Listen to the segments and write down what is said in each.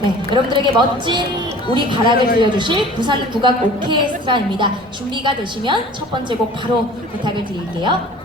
네, 여러분들에게 멋진 우리 가락을 들려주실 부산 국악 오케스트라입니다. 준비가 되시면 첫 번째 곡 바로 부탁을 드릴게요.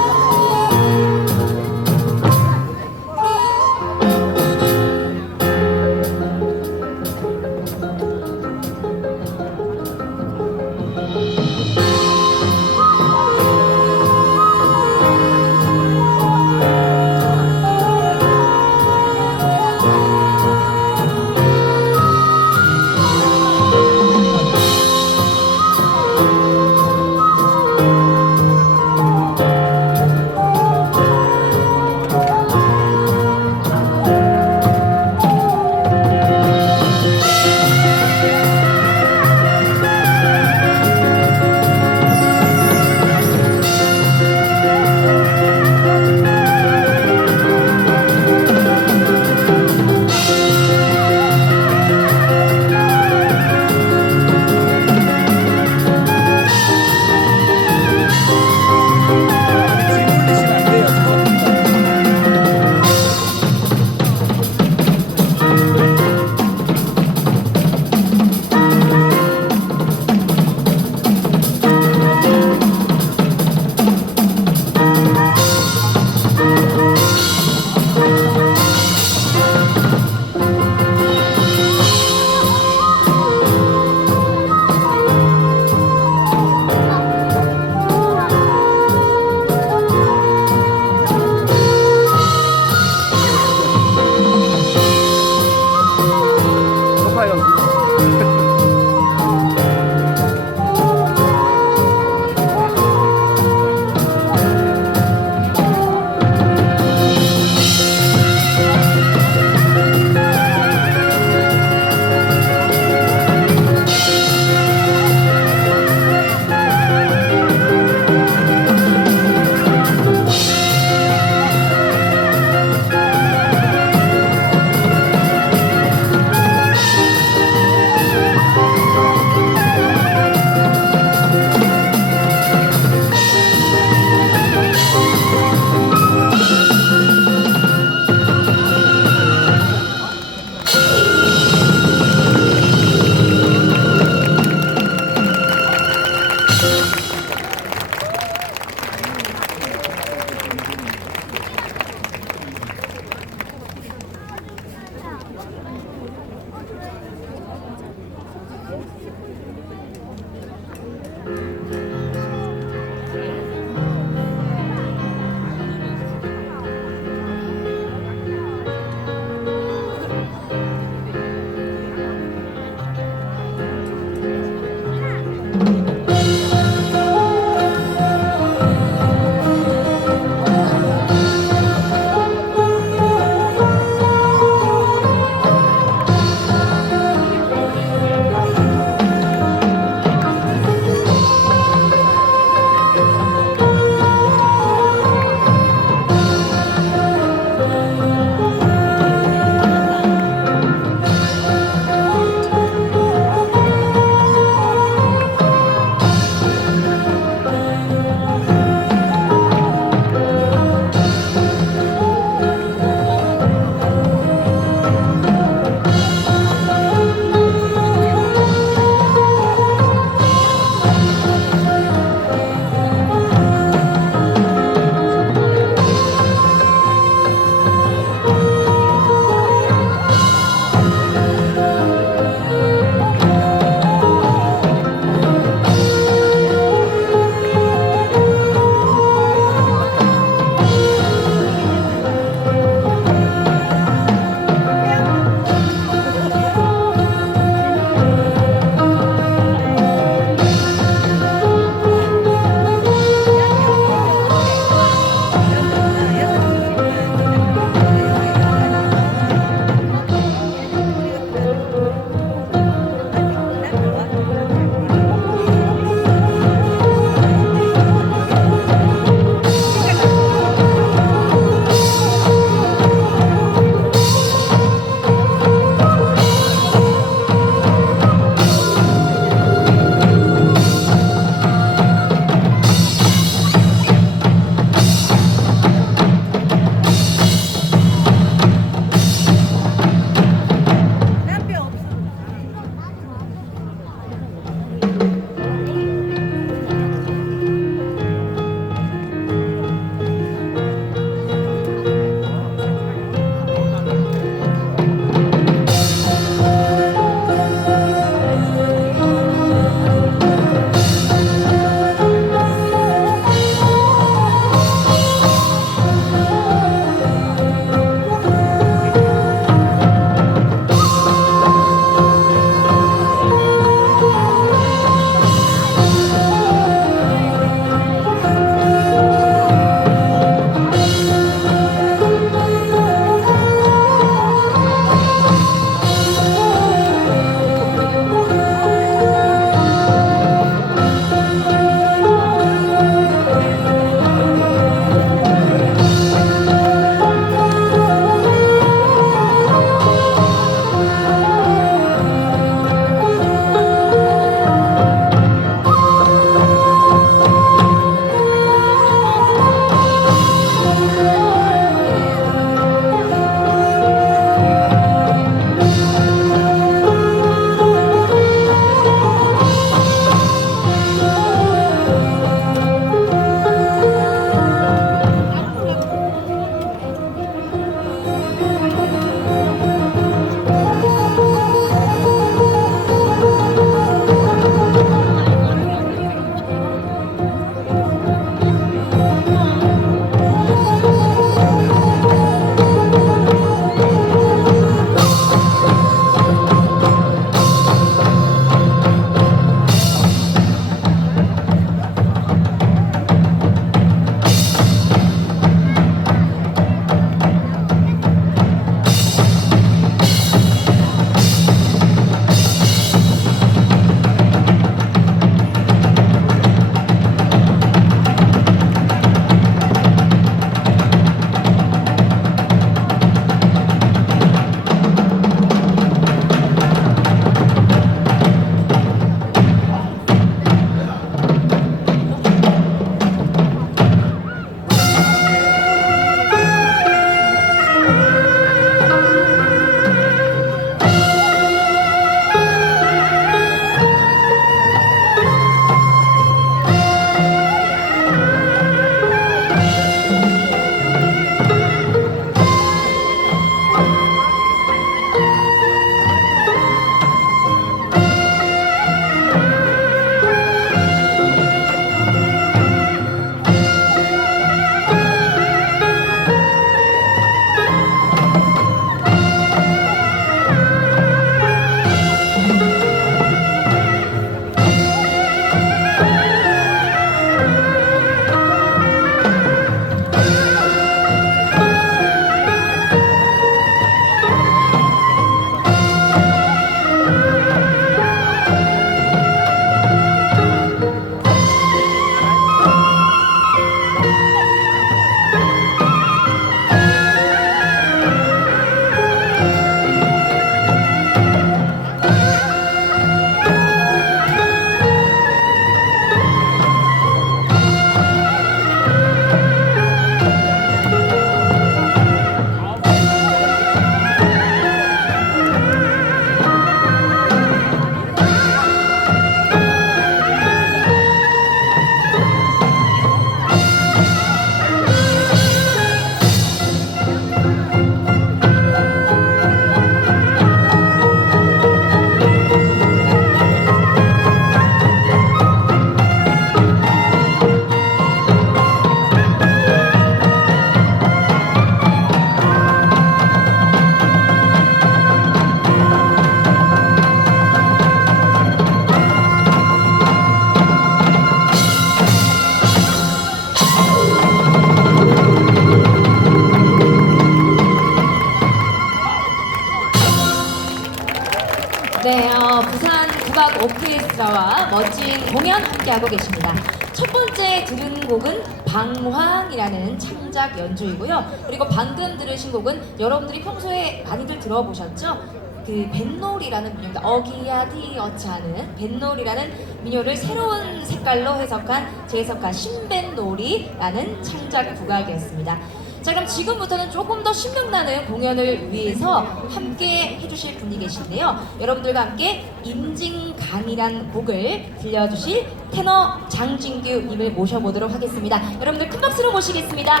국악 오케스트라와 멋진 공연 함께하고 계십니다. 첫 번째 들은 곡은 방황이라는 창작 연주이고요. 그리고 방금 들으신 곡은 여러분들이 평소에 많이들 들어보셨죠? 그 뱃놀이라는 민요입니다. 어기야디 어차는 뱃놀이라는 민요를 새로운 색깔로 해석한 재해석한 신뱃놀이라는 창작 국악이었습니다. 자 그럼 지금부터는 조금 더 신명나는 공연을 위해서 함께 해주실 분이 계신데요. 여러분들과 함께 인증강이란 곡을 들려주실 테너 장진규님을 모셔보도록 하겠습니다. 여러분들 큰 박수로 모시겠습니다.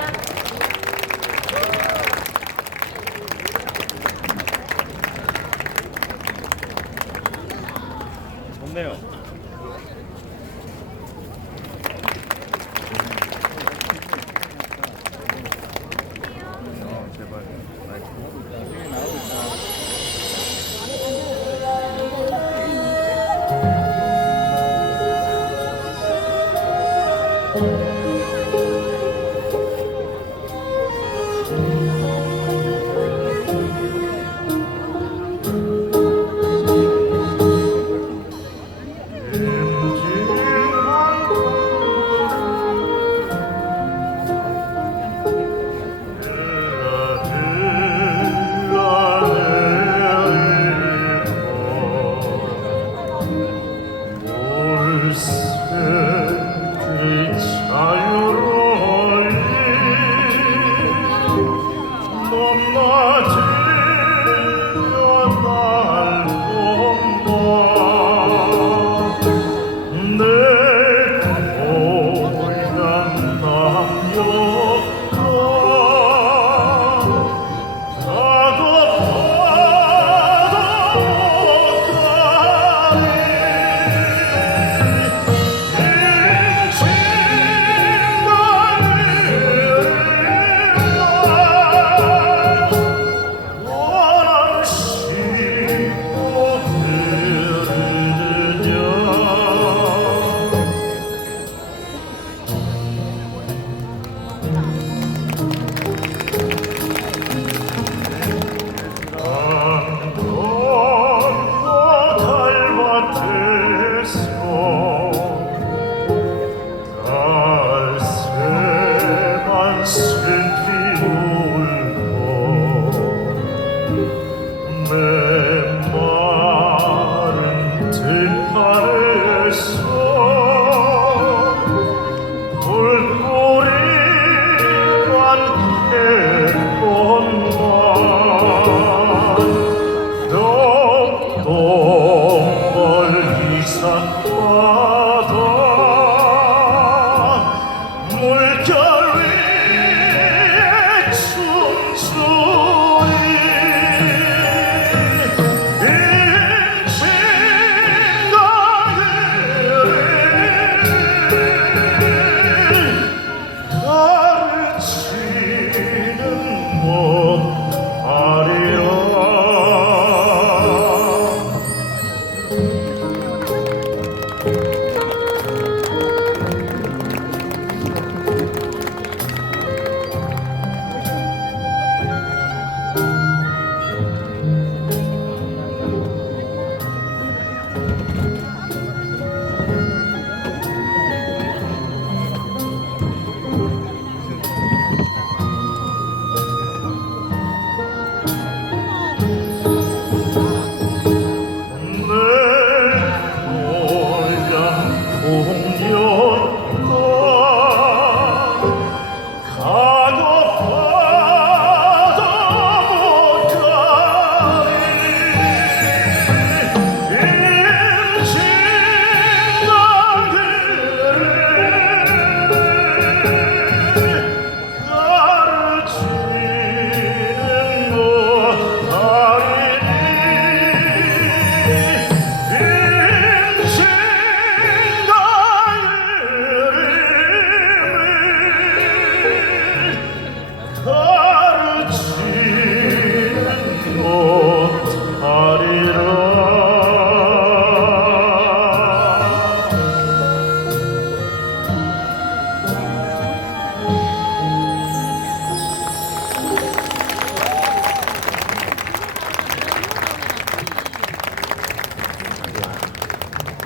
lives.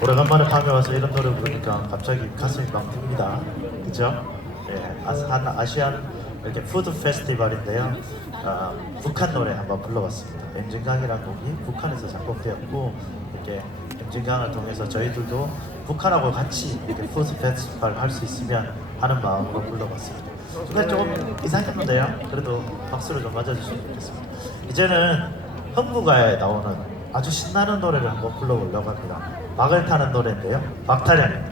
오래간만에 밤에 와서 이런 노래 부르니까 갑자기 가슴이 막 듭니다. 그죠? 예, 아스- 한 아시안 이렇게 푸드 페스티벌인데요. 아, 북한 노래 한번 불러봤습니다. 엠진강이라는 곡이 북한에서 작곡되었고 이렇게 엠진강을 통해서 저희들도 북한하고 같이 이렇게 푸드 페스티벌 할 수 있으면 하는 마음으로 불러봤습니다. 중간에 조금 이상했는데요. 그래도 박수를 좀 맞아주시면 좋겠습니다. 이제는 흥부가에 나오는 아주 신나는 노래를 한번 불러보려고 합니다. 막을 타는 노래인데요. 막타령입니다.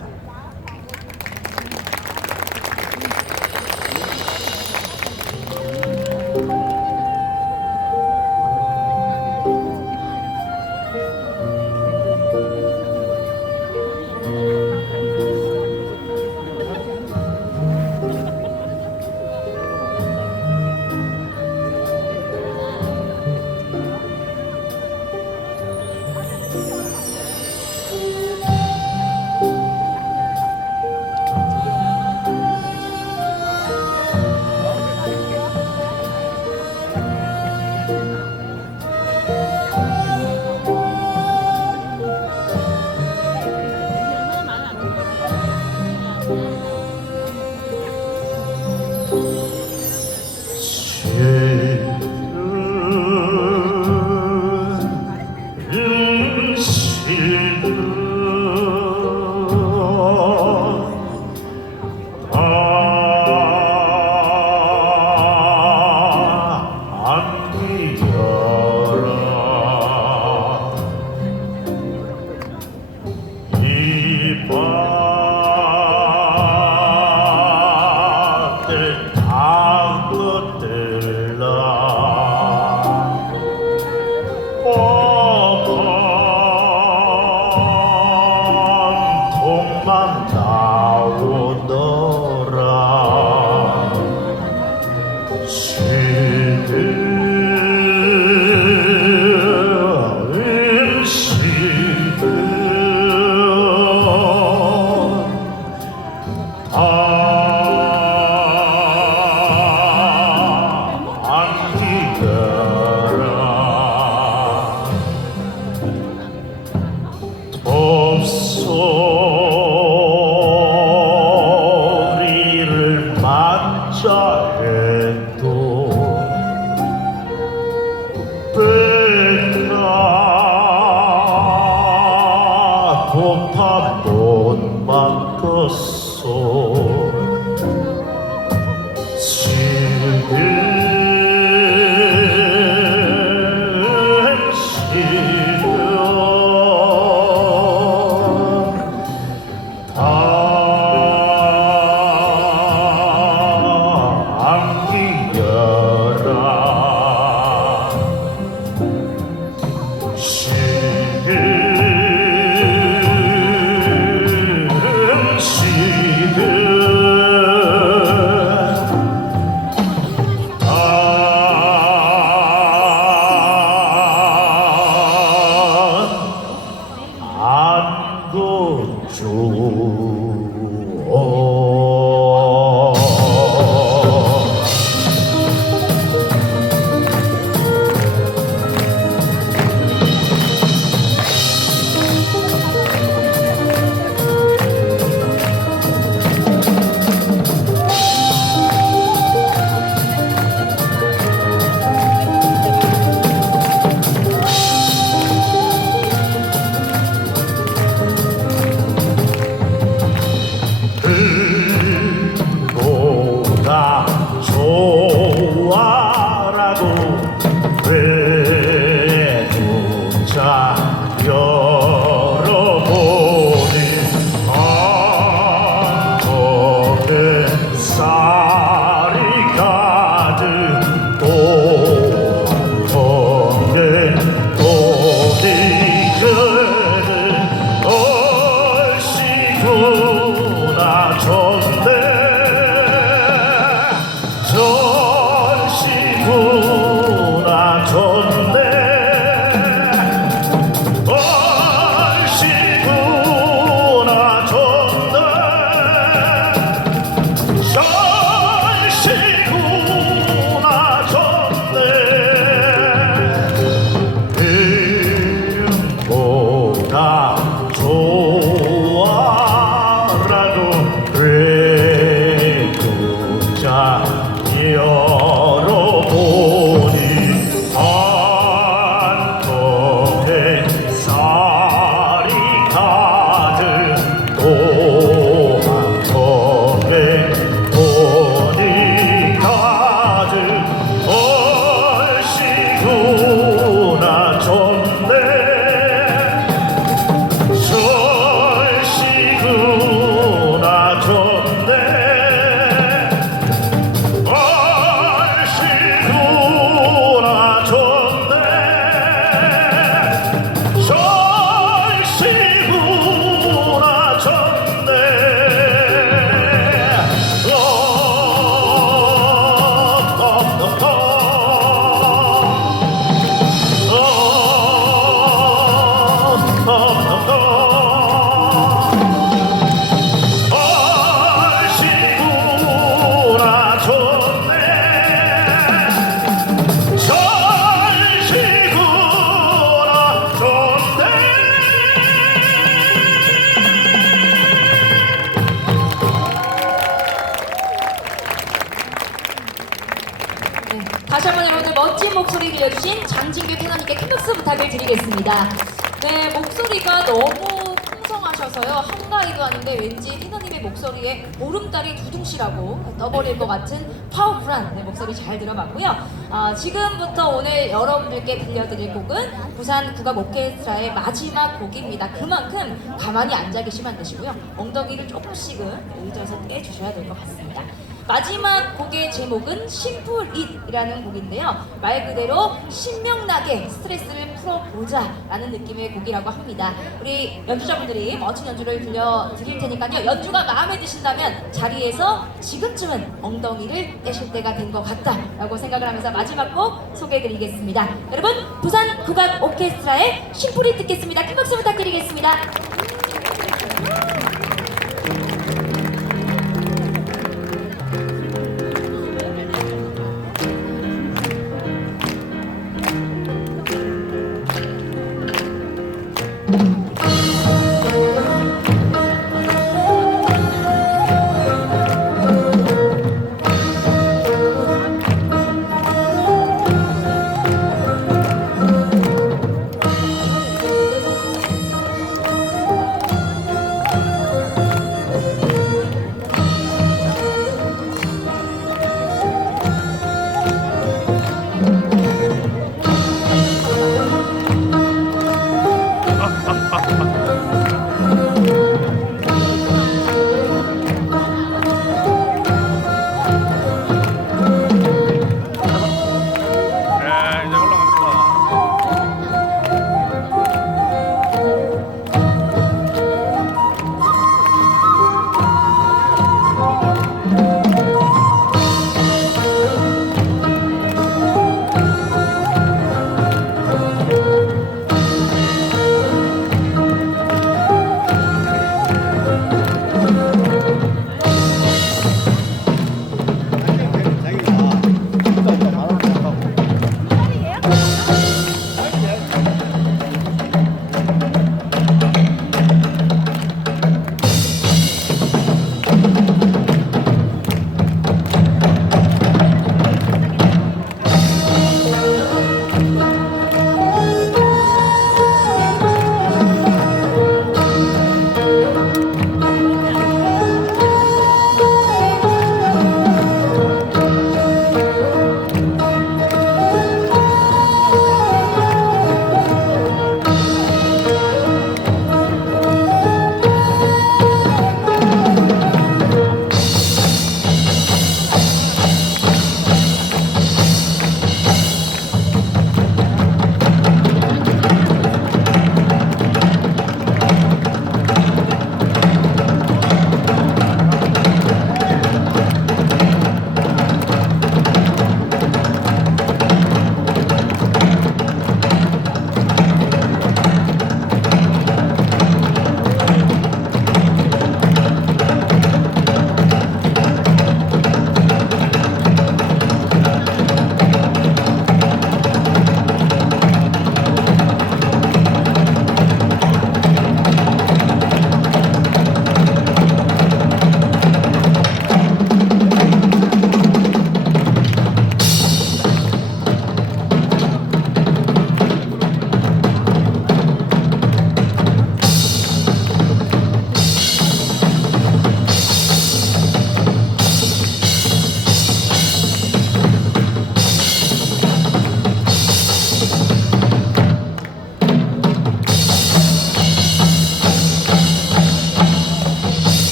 두둥실하고 떠버릴 것 같은 파워풀한 네, 목소리 잘 들어봤고요. 아, 지금부터 오늘 여러분들께 들려드릴 곡은 부산 국악 오케스트라의 마지막 곡입니다. 그만큼 가만히 앉아 계시면 안 되시고요. 엉덩이를 조금씩은 의젓에 떼주셔야 될 것 같습니다. 마지막 곡의 제목은 심플잇이라는 곡인데요. 말 그대로 신명나게 스트레스를 풀어보자 라는 느낌의 곡이라고 합니다. 우리 연주자분들이 멋진 연주를 들려드릴 테니까요. 연주가 마음에 드신다면 자리에서 지금쯤은 엉덩이를 떼실 때가 된 것 같다 라고 생각을 하면서 마지막 곡 소개해드리겠습니다. 여러분 부산 국악 오케스트라의 심플잇 듣겠습니다. 큰 박수 부탁드리겠습니다.